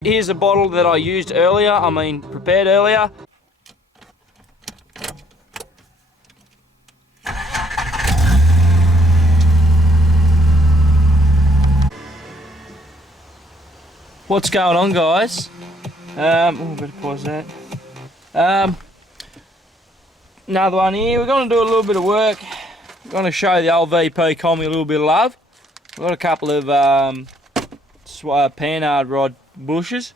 Here's a bottle that I used earlier, prepared earlier. What's going on, guys? Better pause that. Another one here. We're going to do a little bit of work. We're going to show the old VP commie a little bit of love. We've got a couple of panhard rod bushes.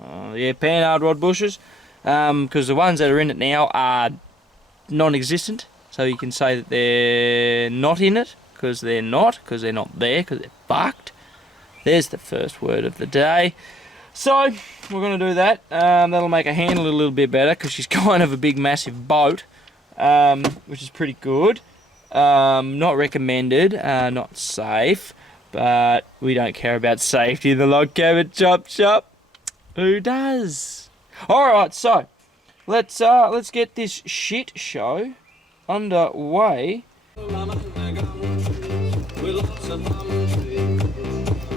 Panhard rod bushes. Because the ones that are in it now are non-existent. So you can say that they're not in it, because they're not there, because they're fucked. There's the first word of the day. So we're going to do that. That'll make her handle a little bit better, because she's kind of a big massive boat, which is pretty good. Not recommended, not safe, but we don't care about safety in the log cabin chop shop. Who does? Alright, so let's get this shit show underway.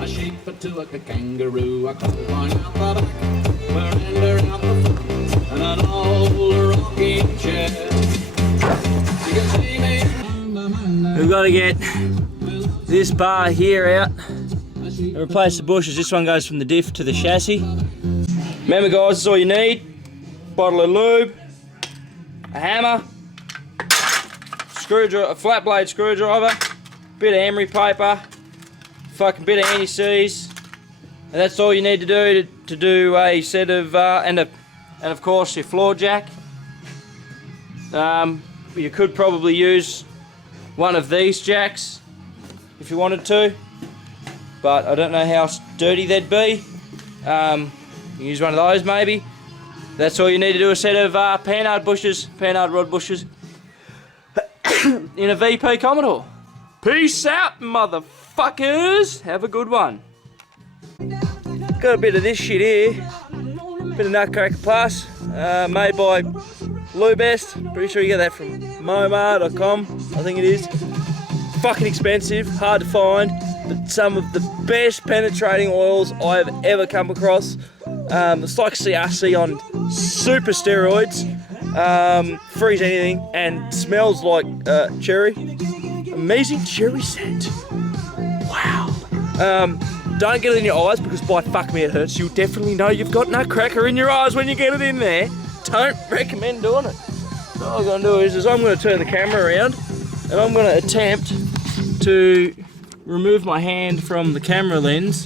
I shake for two like a kangaroo. I come on out the back, Miranda out the front, and an old rocking chair. You can see me. We've got to get this bar here out and replace the bushes. This one goes from the diff to the chassis. Remember, guys, that's all you need. Bottle of lube, a hammer, screwdriver, a flat blade screwdriver, bit of emery paper, fucking bit of anti-seize, and that's all you need to do a set of and of course your floor jack. You could probably use one of these jacks if you wanted to, but I don't know how dirty they'd be. You can use one of those maybe. That's all you need to do, a set of panhard rod bushes in a VP Commodore. Peace out, motherfuckers. Have a good one. Got a bit of this shit here. Bit of Nutcracker Plus, made by Bluebest. Pretty sure you get that from momar.com, I think it is. Fucking expensive, hard to find, but some of the best penetrating oils I have ever come across. It's like CRC on super steroids. Freeze anything and smells like cherry. Amazing cherry scent. Wow. Don't get it in your eyes, because by fuck me it hurts. You'll definitely know you've got Nutcracker in your eyes when you get it in there. Don't recommend doing it. So all I'm going to do is I'm going to turn the camera around and I'm going to attempt to remove my hand from the camera lens.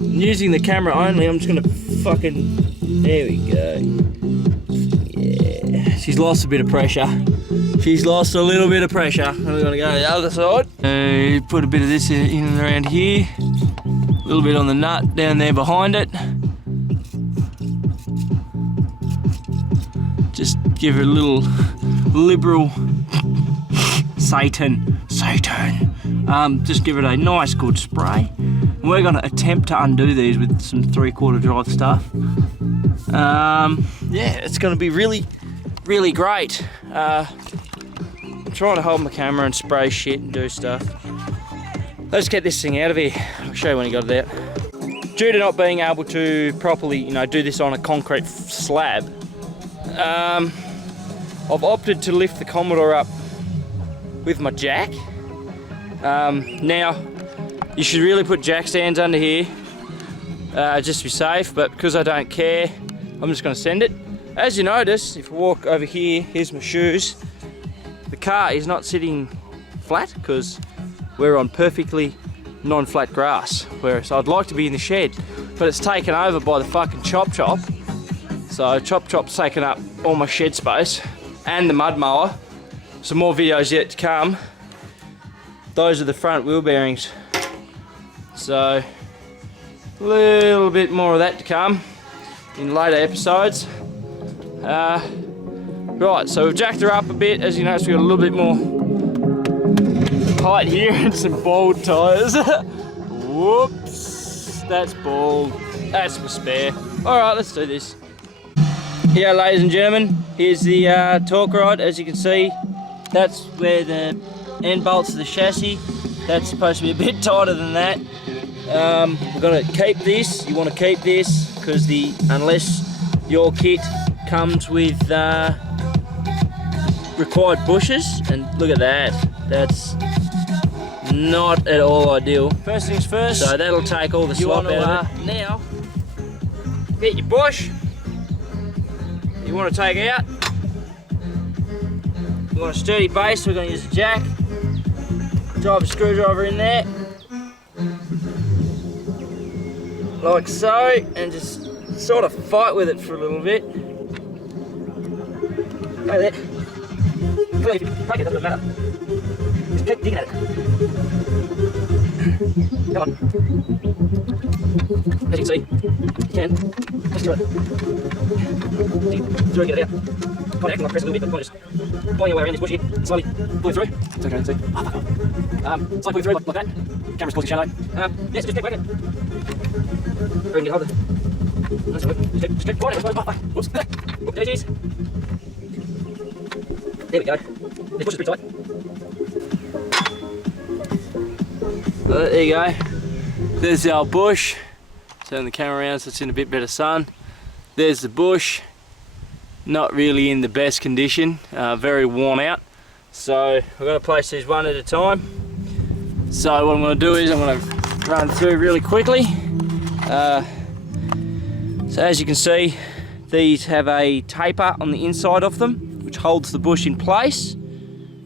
And using the camera only, I'm just going to fucking... There we go. Yeah, she's lost a bit of pressure. She's lost a little bit of pressure. We're going to go to the other side. Put a bit of this in and around here. A little bit on the nut down there behind it. Just give her a little liberal Satan. Just give it a nice good spray. And we're going to attempt to undo these with some 3/4 drive stuff. Yeah, it's going to be really, really great. I'm trying to hold my camera and spray shit and do stuff. Let's get this thing out of here. I'll show you when he got it out. Due to not being able to properly, do this on a concrete slab, I've opted to lift the Commodore up with my jack. Now, you should really put jack stands under here, just to be safe, but because I don't care, I'm just going to send it. As you notice, if I walk over here, here's my shoes, the car is not sitting flat because we're on perfectly non-flat grass, whereas I'd like to be in the shed, but it's taken over by the fucking chop chop. So chop chop's taken up all my shed space and the mud mower. Some more videos yet to come. Those are the front wheel bearings. So a little bit more of that to come in later episodes. Right, so we've jacked her up a bit. As you notice, we've got a little bit more height here and some bald tyres. Whoops, that's bald. That's my spare. Alright, let's do this. Here, ladies and gentlemen, here's the torque rod. As you can see, that's where the end bolts of the chassis. That's supposed to be a bit tighter than that. We're gonna keep this. You want to keep this because unless your kit comes with required bushes, and look at that. That's not at all ideal. First things first. So that'll take all the slop out of it. Now, get your bush. You want to take out. You want a sturdy base, so we're going to use a jack. Drive a screwdriver in there. Like so, and just sort of fight with it for a little bit. Like that. If you break it, doesn't matter. Just keep digging at it. Come on. As you can see, you can. Just do it. Just get it out. Kind of acting like press a little bit, but kind of just pulling your way around this bush here, slowly pull it through. It's okay, see. Oh, fuck off. Slowly pull it through like that. Camera's causing shadow. Yes, just keep working. Bring it hold it. That's good. Just keep quiet. Whoops. Whoop, there it is. There we go. This bush is pretty tight. There you go. There's the old bush. Turn the camera around so it's in a bit better sun. There's the bush. Not really in the best condition. Very worn out. So we're going to place these one at a time. So what I'm going to do is I'm going to run through really quickly. So as you can see, these have a taper on the inside of them, which holds the bush in place.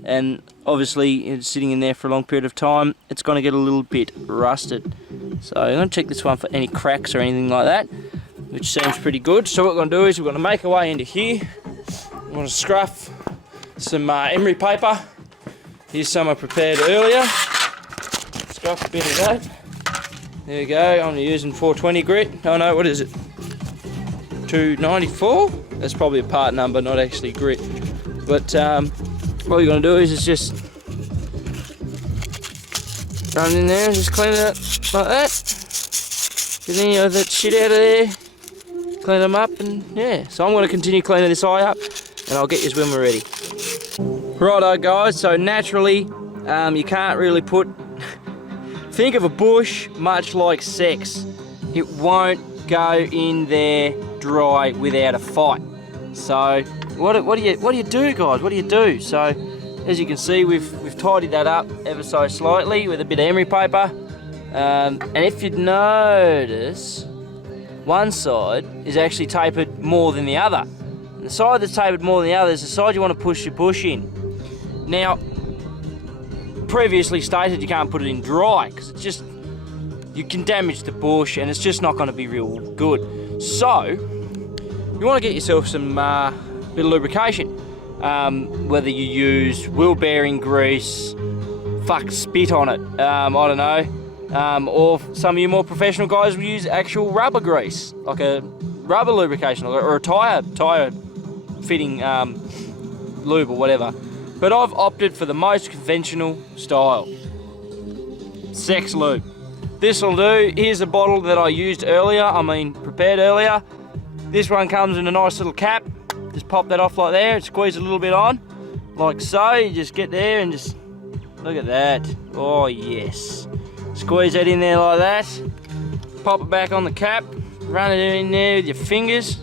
And obviously, it's sitting in there for a long period of time, it's going to get a little bit rusted. So I'm going to check this one for any cracks or anything like that, which seems pretty good. So what we're going to do is we're going to make our way into here. We're going to scruff some emery paper. Here's some I prepared earlier. Scruff a bit of that. There we go. I'm using 420 grit. Oh no, what is it? 294? That's probably a part number, not actually grit. But what you're going to do is just run in there and just clean it up like that. Get any of that shit out of there. Clean them up, and yeah. So I'm going to continue cleaning this eye up, and I'll get you when we're ready. Righto guys, so naturally you can't really think of a bush much like sex. It won't go in there dry without a fight. So what do you do, guys? What do you do? So as you can see, we've tidied that up ever so slightly with a bit of emery paper. And if you'd notice, one side is actually tapered more than the other. And the side that's tapered more than the other is the side you want to push your bush in. Now, previously stated you can't put it in dry because it's just, you can damage the bush and it's just not going to be real good. So you want to get yourself some bit of lubrication, whether you use wheel bearing grease, spit on it, I don't know, or some of you more professional guys will use actual rubber grease, like a rubber lubrication or a tire fitting lube or whatever. But I've opted for the most conventional style, sex lube. This will do. Here's a bottle that I prepared earlier. This one comes in a nice little cap. Just pop that off like there, squeeze a little bit on, like so. You just get there and just, look at that. Oh yes. Squeeze that in there like that. Pop it back on the cap. Run it in there with your fingers.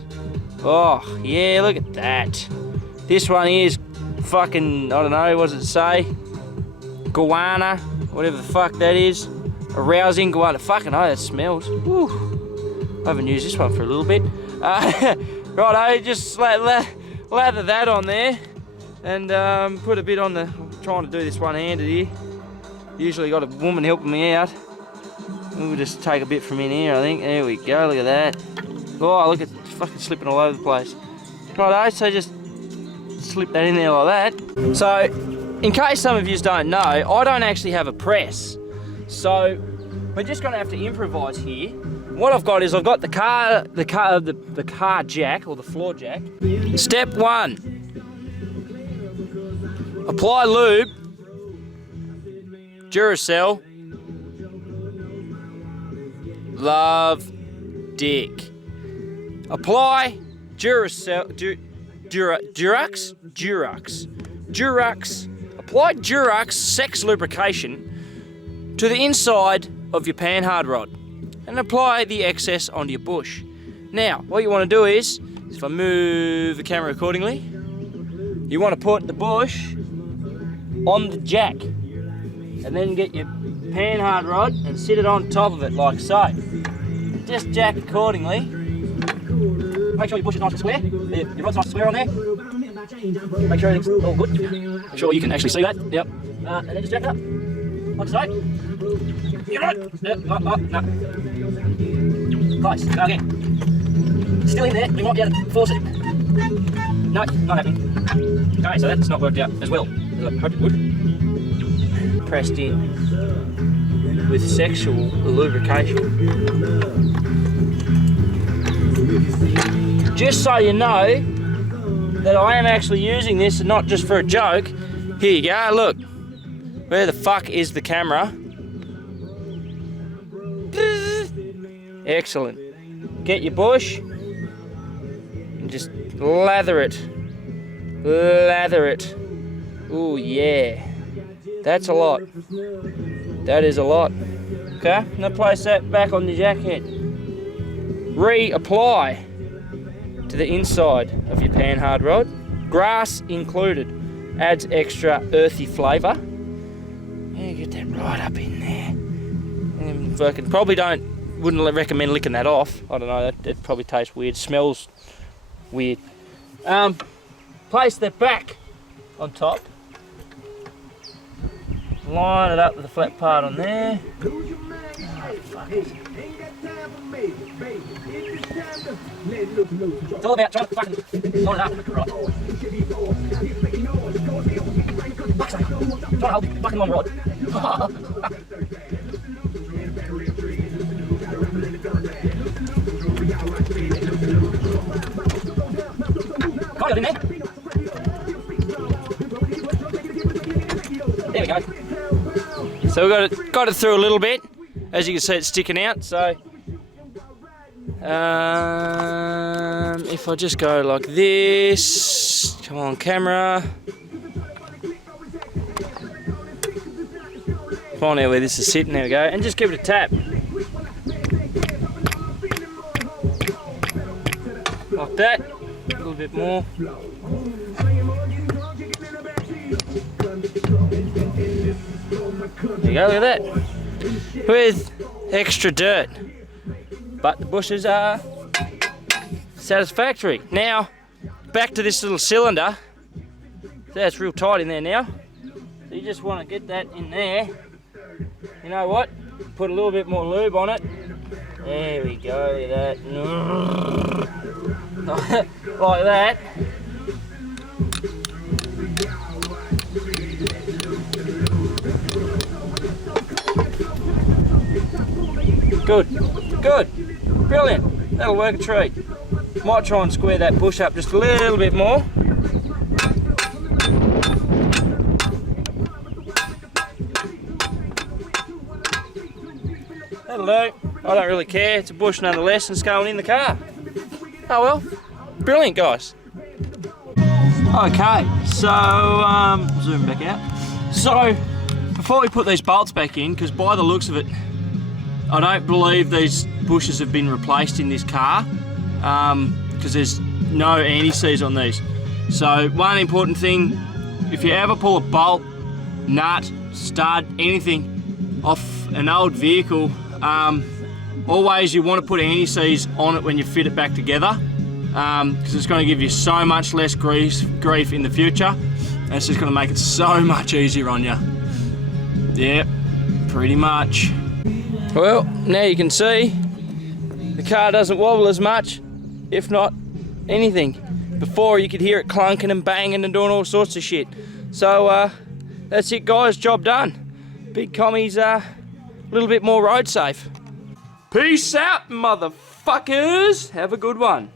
Oh yeah, look at that. This one is fucking, I don't know, what does it say? Guana, whatever the fuck that is. Arousing guana. Fucking hell, that smells. Woo. I haven't used this one for a little bit. Righto, just lather that on there and put a bit on the, I'm trying to do this one-handed here. Usually got a woman helping me out. We'll just take a bit from in here, I think. There we go, look at that. Oh, look, it's fucking slipping all over the place. Righto, so just slip that in there like that. So, in case some of you don't know, I don't actually have a press. So, we're just gonna have to improvise here. What I've got is I've got the car jack, or the floor jack. Step 1. Apply lube. Duracell. Love Dick. Apply Duracell. Durax. Apply Durax sex lubrication to the inside of your panhard rod. and apply the excess onto your bush. Now, what you want to do is, if I move the camera accordingly, you want to put the bush on the jack, and then get your panhard rod and sit it on top of it like so. Just jack accordingly. Make sure your bush is nice and square. Your rod's nice and square on there. Make sure everything's all good. Make sure you can actually see that. Yep. And then just jack it up. Like so. You're right. Yep. No. Close. Go again. Still in there. We might be able to force it. No, not happening. Okay, so that's not worked out as well as I hoped it would. Pressed in with sexual lubrication. Just so you know that I am actually using this and not just for a joke. Here you go, look. Where the fuck is the camera? Excellent. Get your bush and just lather it. Lather it. Ooh, yeah. That's a lot. That is a lot. Okay, now place that back on the jacket. Reapply to the inside of your panhard rod. Grass included. Adds extra earthy flavour. Yeah, get that right up in there. And fucking probably wouldn't recommend licking that off. I don't know, that probably tastes weird. Smells weird. Place that back on top. Line it up with the flat part on there. Oh, fuck it. It's all about trying to fucking line it up. Right. Fuck's sake. Trying to hold the fucking long rod. Got it in there. There we go. So we got it through a little bit. As you can see, it's sticking out. So if I just go like this, come on, camera. Find out where this is sitting. There we go, and just give it a tap, like that. A little bit more. There you go, look at that. With extra dirt. But the bushes are satisfactory. Now, back to this little cylinder. That's real tight in there now. So you just want to get that in there. You know what? Put a little bit more lube on it. There we go, look at that. Like that. Good, good, brilliant. That'll work a treat. Might try and square that bush up just a little bit more. That'll do. I don't really care. It's a bush nonetheless, and it's going in the car. Oh well, brilliant, guys. Okay, so zoom back out. So before we put these bolts back in, because by the looks of it, I don't believe these bushes have been replaced in this car, because there's no anti-seize on these. So one important thing, if you ever pull a bolt, nut, stud, anything off an old vehicle, always you want to put anti-seize on it when you fit it back together, because it's going to give you so much less grief in the future, and it's just going to make it so much easier on you. Yep, pretty much. Well, now you can see the car doesn't wobble as much, if not anything. Before you could hear it clunking and banging and doing all sorts of shit. So that's it, guys, job done. Big Commie's a little bit more road safe. Peace out, motherfuckers. Have a good one.